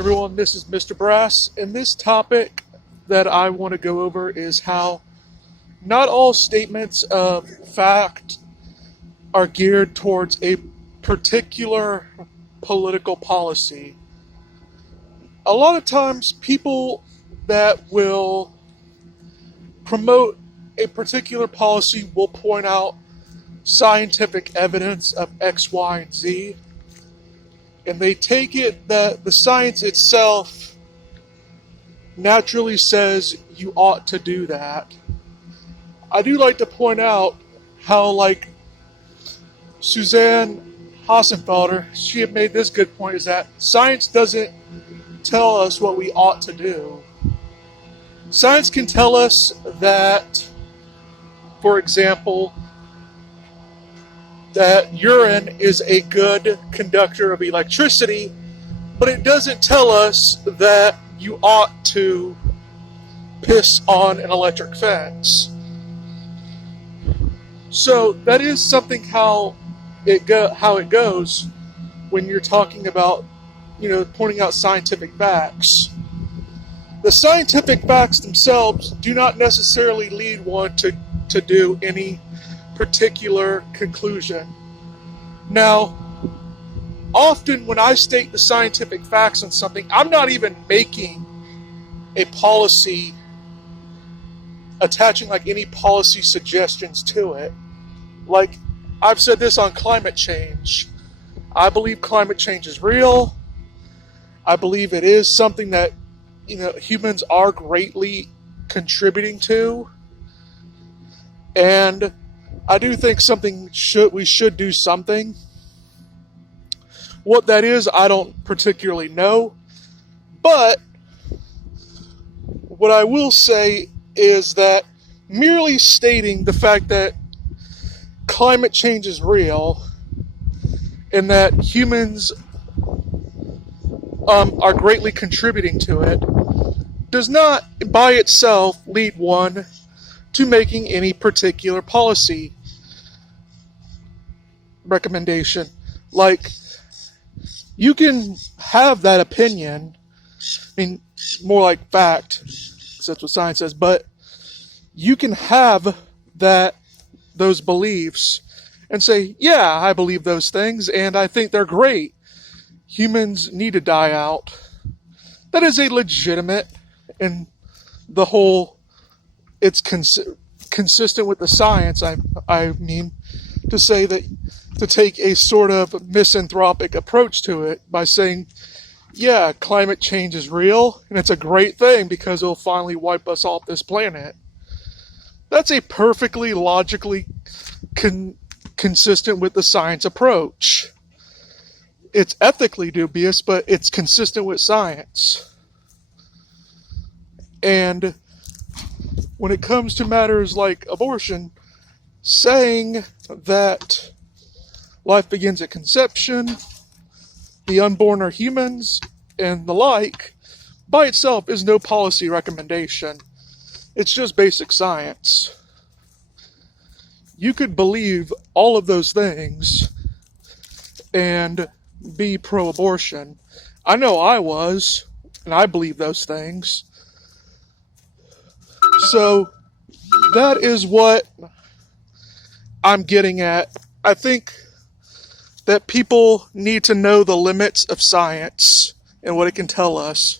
everyone? This is Mr. Brass, and this topic that I want to go over is how not all statements of fact are geared towards a particular political policy. A lot of times, people that will promote a particular policy will point out scientific evidence of X, Y, and Z. And they take it that the science itself naturally says you ought to do that. I do like to point out how, Suzanne Hassenfelder, she had made this good point, is that science doesn't tell us what we ought to do. Science can tell us that, for example, that urine is a good conductor of electricity, but it doesn't tell us that you ought to piss on an electric fence. So that is something how it goes when you're talking about, pointing out scientific facts. The scientific facts themselves do not necessarily lead one to do any particular conclusion. Now, often when I state the scientific facts on something, I'm not even making a policy, attaching any policy suggestions to it. Like I've said this on climate change. I believe climate change is real. I believe it is something that humans are greatly contributing to. And I do think we should do something. What that is, I don't particularly know. But what I will say is that merely stating the fact that climate change is real and that humans are greatly contributing to it does not by itself lead one to making any particular policy recommendation. You can have that opinion, more like fact, because that's what science says, but you can have those beliefs and say, yeah, I believe those things, and I think they're great. Humans need to die out. That is a legitimate, and the whole, it's consistent with the science, I mean, to say that, to take a sort of misanthropic approach to it by saying, yeah, climate change is real, and it's a great thing because it'll finally wipe us off this planet. That's a perfectly logically consistent with the science approach. It's ethically dubious, but it's consistent with science. And when it comes to matters like abortion, saying that life begins at conception, the unborn are humans, and the like, by itself is no policy recommendation. It's just basic science. You could believe all of those things and be pro-abortion. I know I was, and I believe those things. So that is what I'm getting at. I think that people need to know the limits of science and what it can tell us.